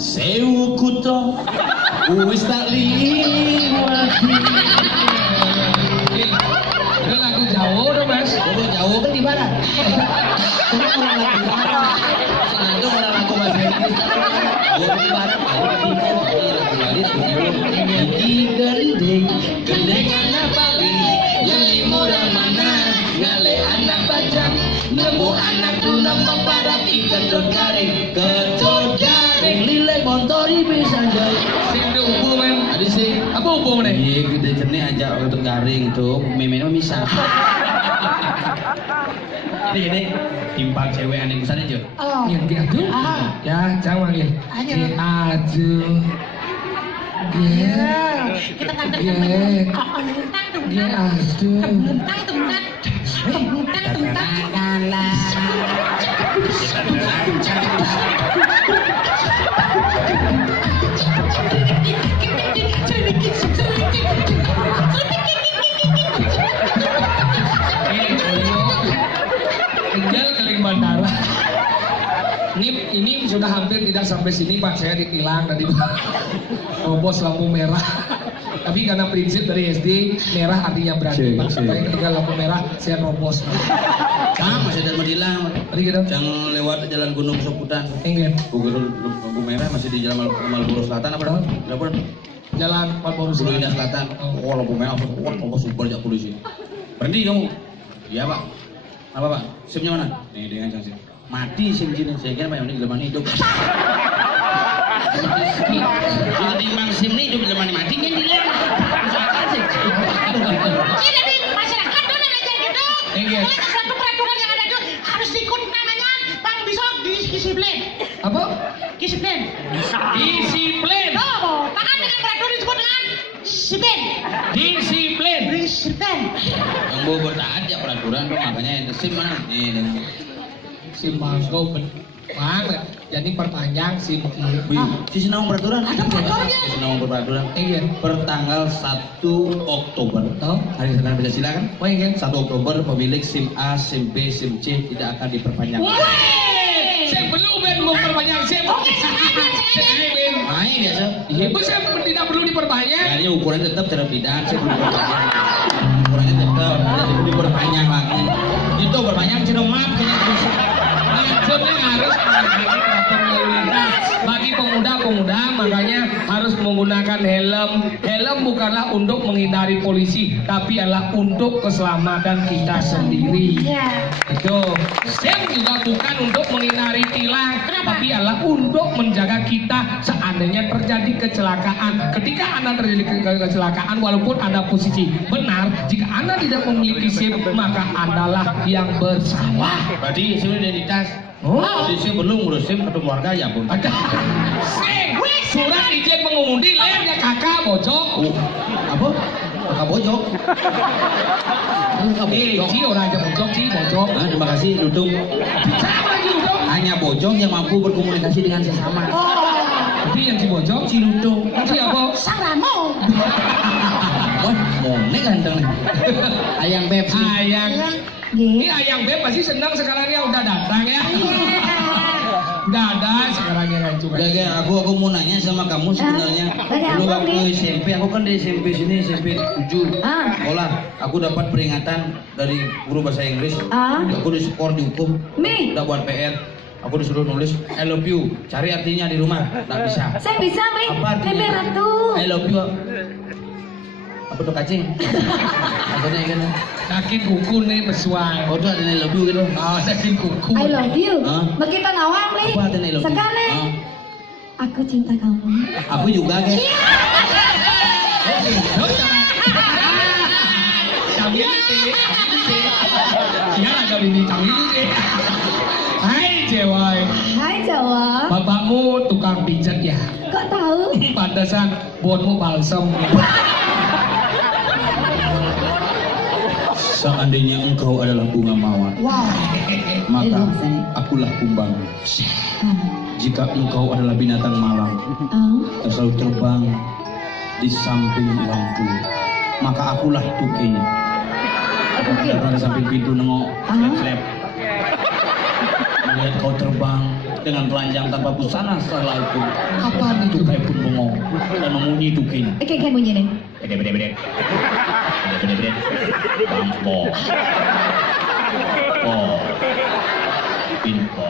sewu kutho wis tak liwati. Itu lagu Jawa dong Mas. Lagu Jawa kan di barat. Cuma orang lagu barat. Sengaja orang lagu bahasa Inggris. Jawa di barat, lagu Bali, iki gendeng, gendengan Bali, yang limuran mana, ngale anak bajang, nemu anak tuna membarat ikan don garing, kecot garing, lile montori bisa jadi. Sing ada ubu men. Ada sih. Apa ubu nih? Iya, gede jenih aja untuk garing tuh, memennya bisa. Ini timpang cewek aneh besar aja. Oh. Yang diadu? Ya, jangan manggil. Diadu. Iya. Kita kan Ye. Diadu. Tinggal keliling bandara. Ini sudah hampir tidak sampai sini Pak, saya ditilang tadi robos lampu merah. Tapi karena prinsip dari SD, merah artinya berani Pak. Supaya ketika lampu merah saya robos. Kang masih ada Madilang. Tadi gitu. Jangan lewat jalan Gunung Soputan. Ingin Lampu merah masih di jalan Malboro Selatan apa dong? Berapa? jalan Malboro Bulu Indah Selatan. Selatan. Oh lampu merah, oh super jak polisi. Berhenti kamu. Iya Pak. Apa Pak? SIM-nya mana? Nih dengan SIM. Mati SIM sini. Saya kira Pak yang ini geleman hidup. Jadi Bang SIM ini hidup geleman mati kan dia. Misalkan sih. Ini dari masyarakat tuh aja gitu. Iya. Oleh satu peraturan yang ada tuh harus diikut namanya Bang Bisok disiplin. Apa? Disiplin. Disiplin. Oh, tangan dengan peraturan disebut dengan disiplin. Disiplin. Disiplin. Yang bawa bertaat ya peraturan dong, makanya yang SIM mana? Nih. Si Margo banget. Jadi perpanjang SIM kiri. Wih, si Sinawang peraturan. Ada peraturannya. Si Sinawang peraturan. Iya. Pertanggal 1 Oktober. Tahu? Hari Senin Pancasila kan? Oh iya. 1 Oktober pemilik SIM A, SIM B, SIM C tidak akan diperpanjang. Saya belum Ben mau perpanjang SIM. Saya Ben. Main biasa. Iya, saya tidak perlu diperpanjang. Jadi ukurannya tetap tidak, saya belum diperpanjang. Ukurannya tetap, jadi diperpanjang lagi. Itu perpanjang sih dong, maaf. Maksudnya harus bagi pemuda-pemuda makanya harus menggunakan helm. Helm bukanlah untuk menghindari polisi, tapi adalah untuk keselamatan kita sendiri. Iya. Itu. SIM juga bukan untuk menghindari tilang, tapi adalah untuk menjaga kita seandainya terjadi kecelakaan. Ketika Anda terjadi kecelakaan, walaupun Anda posisi benar, jika Anda tidak memiliki SIM, maka Andalah yang bersalah. Berarti SIM identitas. Oh. Jadi SIM belum ngurus SIM atau keluarga ya pun. Ada SIM, surat izin mengemudi layarnya kakak bojok. Apa? Kakak bojok. Ci orang aja bojok, Ci bojok. Nah, terima kasih Lutung. Sama lagi bojok. Hanya bojong yang mampu berkomunikasi dengan sesama. Tapi yang Ci bojok, Ci Lutung. Ci apa? Sang Ramo. Wah, monek ganteng nih. Ayang Bebs nih. Ayang. Ini Ayang Beb pasti senang sekarang ya udah datang ya. Udah ada sekarang yang juga. Ya, aku mau nanya sama kamu sebenarnya. Dulu waktu SMP, aku kan di SMP sini, SMP 7 sekolah. Aku dapat peringatan dari guru bahasa Inggris. Aku diskor dihukum. Udah buat PR. Aku disuruh nulis I love you. Cari artinya di rumah. Nggak bisa. Saya bisa, Mi. Apa artinya? Ratu. I love you. Apa tuh kacing? Maksudnya kan? Kaki kuku nih bersuai. Oh, tuh ada I love you gitu. Oh, sakit kuku. I love you. Hah? Begitu ngawang, Mi. Apa artinya I love you? Sekali. Aku cinta kamu. Aku juga, guys. Kami sih. Ya ada ini kami sih. Hai cewek. Hai, Jawa. Bapakmu tukang pijat ya. Kok tahu? Pantesan buatmu balsam. Seandainya engkau adalah bunga mawar, maka akulah kumbang. Jika engkau adalah binatang malam, yang selalu terbang di samping lampu, maka akulah tukenya. Karena di samping pintu nengok, slap. Melihat kau terbang dengan telanjang tanpa busana setelah itu. Kapan itu Kai pun bengong dan memunyi tukainya. Oke, kan bunyi nih. Bede. Bangko. Pinpo.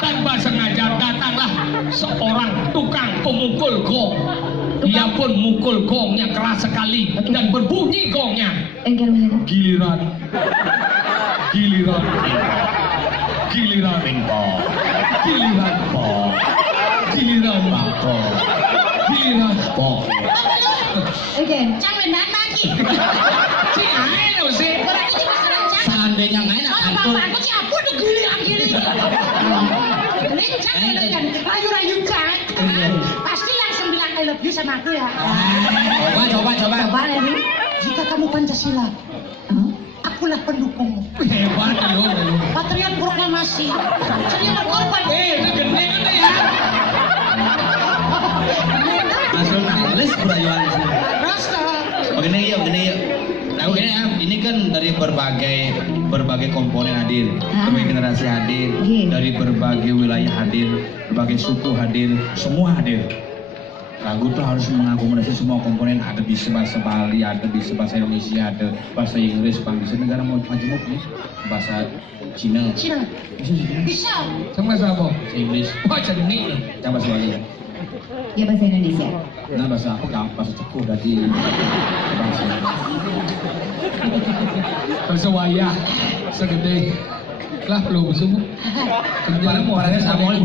Tanpa sengaja datanglah seorang tukang pemukul gong. Dia pun mukul gongnya keras sekali dan berbunyi gongnya. Kan bunyi nih. Giliran Pinpo. giliran Bangko. giliran Po. Oke. Jangan lagi. si aneh loh sih. Berarti cuma senang. Seandainya nggak enak Oh, kantor. bapak aku sih ampun gili. Lincah kan, rayu-rayu kan. Pasti langsung bilang I love you sama aku ya. Coba. Coba nih. Jika kamu Pancasila, akulah pendukungmu. Hebat lo. Patriot proklamasi. Saya berkorban. Itu gede kan ya. Masuk nulis perayaan sih. Rasa. Begini yuk. Nah, begini ya, ini kan dari berbagai komponen hadir, berbagai generasi hadir, dari berbagai wilayah hadir, berbagai suku hadir, semua hadir. Lagu tuh harus mengakomodasi semua komponen, ada bisa bahasa Bali, ada bisa bahasa Indonesia, ada bahasa Inggris, bahasa negara mau macam-macam nih, bahasa Cina. Bisa. Sama siapa? Bahasa Inggris, Wah jadi nih. coba bahasa Bali ya. Ya bahasa Indonesia. Nah bahasa aku gampang, bahasa Ceku dari bahasa. Persewaya segede lah belum sembuh. Kemarin mau Parahnya sama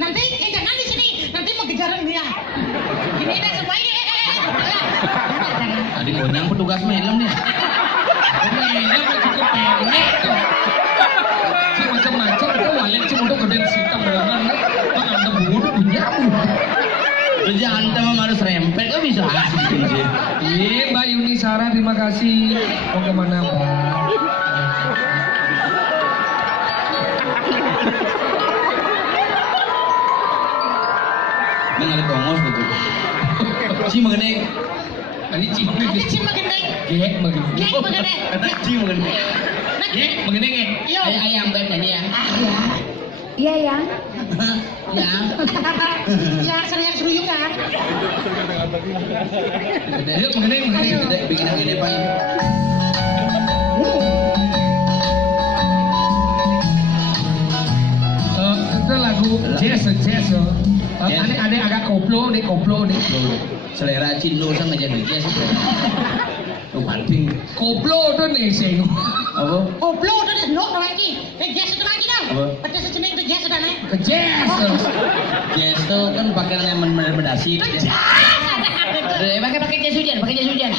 Nanti jangan di sini. Nanti mau kejaran dia. Gini dah semuanya. Tadi konyang petugas melem nih. Mainnya kok cukup pendek. Si macam-macam itu walek cuma untuk gede sitam dengan bang anda bodoh punya. Kerja anda mah harus rempet kan bisa asik sih. Iya Mbak Yuni Sarah terima kasih. Mau kemana Mbak? Ini nggak bongos betul. Si mengenai. Tadi cima Nanti gitu. cuma gede. Gek begini. Gek begede. Si mengenai. Gek begini gek. Yo. Ayam kan ini ya. Iya ya. Ya. Jangan sering seruyung kan. Yuk begini. Bikin yang ini pak. Itu lagu jazz. Adik agak koplo nih. Selera Cindo sama jadi jazz. Lu panting. Koplo tuh nih sing. Apa? Koplo udah senok lagi. Gas itu lagi dah. Apa? Pada sejenis itu gas sudah naik. Ke jazz. Jazz itu kan pakaian yang mendasi. Pakai jas hujan.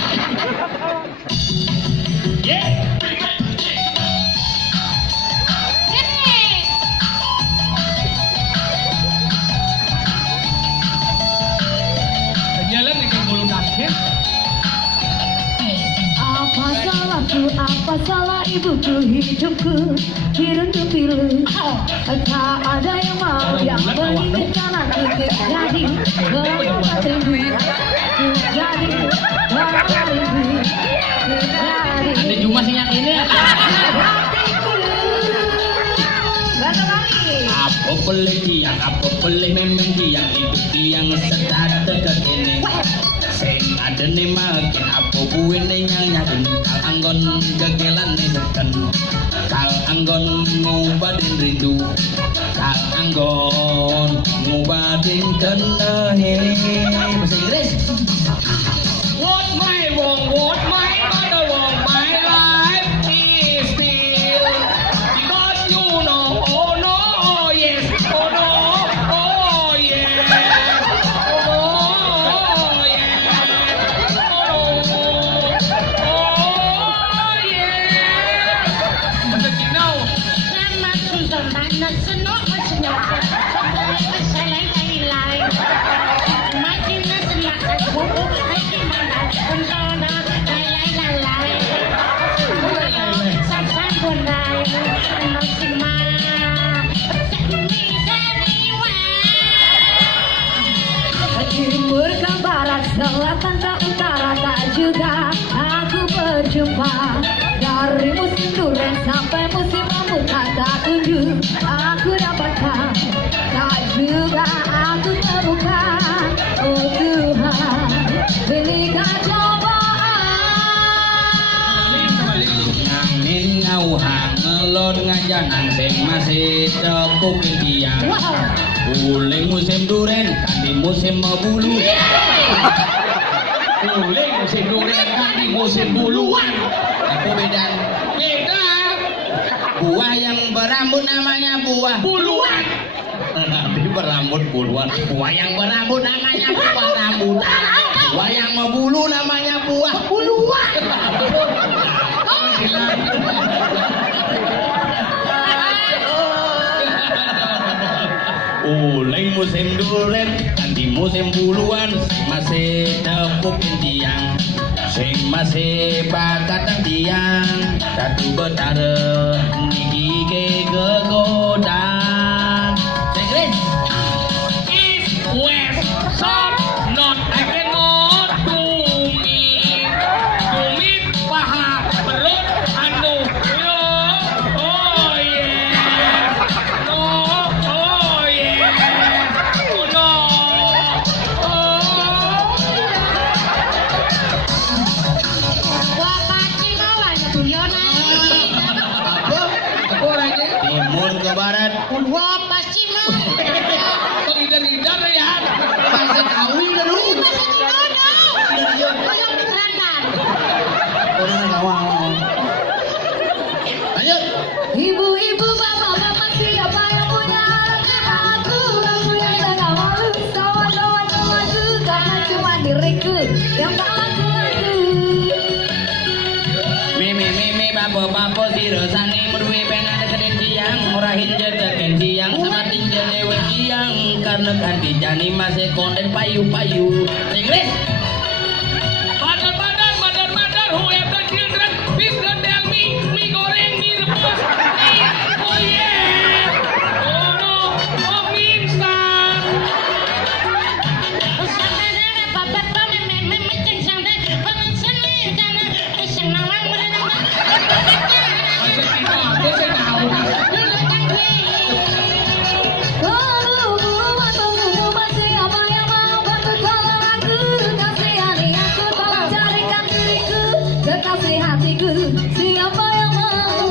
Jalan nih kan bulu kaki. Apa salahku, apa salah ibuku, hidupku dirundung pilu. Tak ada yang mau yang menginginkan aku terjadi bapak rindu, terjadi bapak rindu, terjadi. Ada cuma sinyal ini. Hatiku. Bahasa Bali. Apa boleh memang tiang hidup tiang sedat dekat ini. Sing ada nih makin apa buin nih nyang kal anggon gegelan nih tekan kal anggon ngubadin rindu kal anggon ngubadin kenahe bahasa Inggris. What my mother want my life is still because you know oh no oh yes oh no oh yes oh no oh yes oh no oh yes. Macam Cina. Selamat susun panas senok senok. Selain lain. Makin senang aku. Lagi mana pun sana. Lai. Sampai bunai. Makin mana. Timur ke barat, selatan ke utara, tak juga aku berjumpa. Dari musim durian sampai musim rambutan, tak ku petunjuk aku dapatkan, tak juga aku temukan. Oh Tuhan, berikan Angin ngauhang ngelon ngajangan sing masih tepuk impian. Uling musim duren kanti musim bulu. Uling musim duren kali musim buluan. Aku beda. Beda. Buah yang berambut namanya buah Buluan. Tapi berambut buluan. Buah yang berambut namanya buah rambutan. Buah yang membulu namanya buah buluan. Uling musim duren kanti musim buluan masih tepuk tiang sing masih bakatang tiang satu betara niki ke kegodang Inggris East, west, south, north, and north. Tumit, paha, perut, anu, yo, oh yeah, no, oh yeah, no, oh. Wah, pasti mau lah guyonan. Apa lagi? timur ke barat Wah, pasti mau. Pengidar-idar ya. bahasa kawi dah dulu Pasti mau. Koyong di kerantan. orang ngawang lanjut ibu-ibu, bapak-bapak, siapa yang punya aku yang tak malu sama teman-temanku, karena cuma diriku yang tak laku-laku. Mimi bapo dirosani merwe pengen deketin tiang murahin jedeken tiang sama tinja dewe tiang karena ganti jani masih konten payu-payu Inggris Mother, who have the children, please don't tell me, mie goreng, mie rebus, mie, oh yeah, oh no, oh mie instan. Masih tinggal apa sih tahu? Tunggu, masih apa yang mau bantu tolong aku, kasihani aku, tolong carikan diriku, kekasih hatiku, siapa yang mau?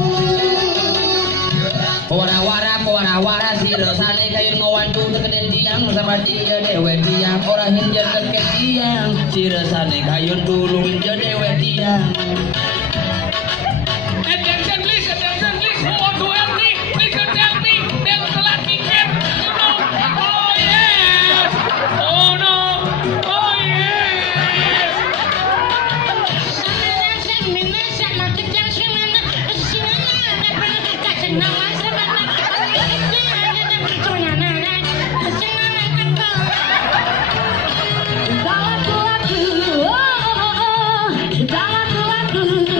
Wara-wara si resane kain ngawantu deketin tiang sama tinja dewe tiang orang hinja deket tiang si resane kayun dulu hinja dewe tiang Attention please, who want to help me? Please don't tell me, they're telah tiket, you know, oh yes, oh no, oh yes.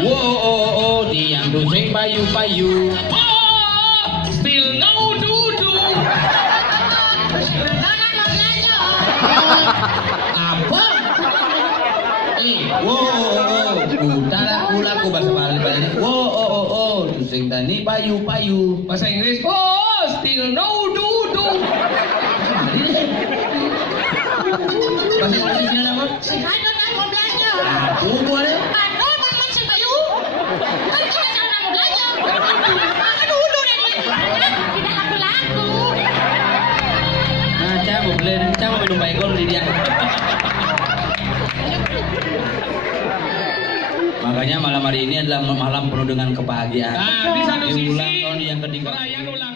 Wow, tiang dusing payu-payu Oh, still no dudu. apa? Wow, utara kulaku bahasa Bali. Wow, dusing tani payu-payu. Bahasa Inggris, oh, still no dudu. Bahasa Indonesia apa? Aku boleh. Nah, Ca mau minum baygon di dia. Makanya malam hari ini adalah malam penuh dengan kebahagiaan. Nah, di satu Di sisi, ulang tahun yang ke-30. perayaan ulang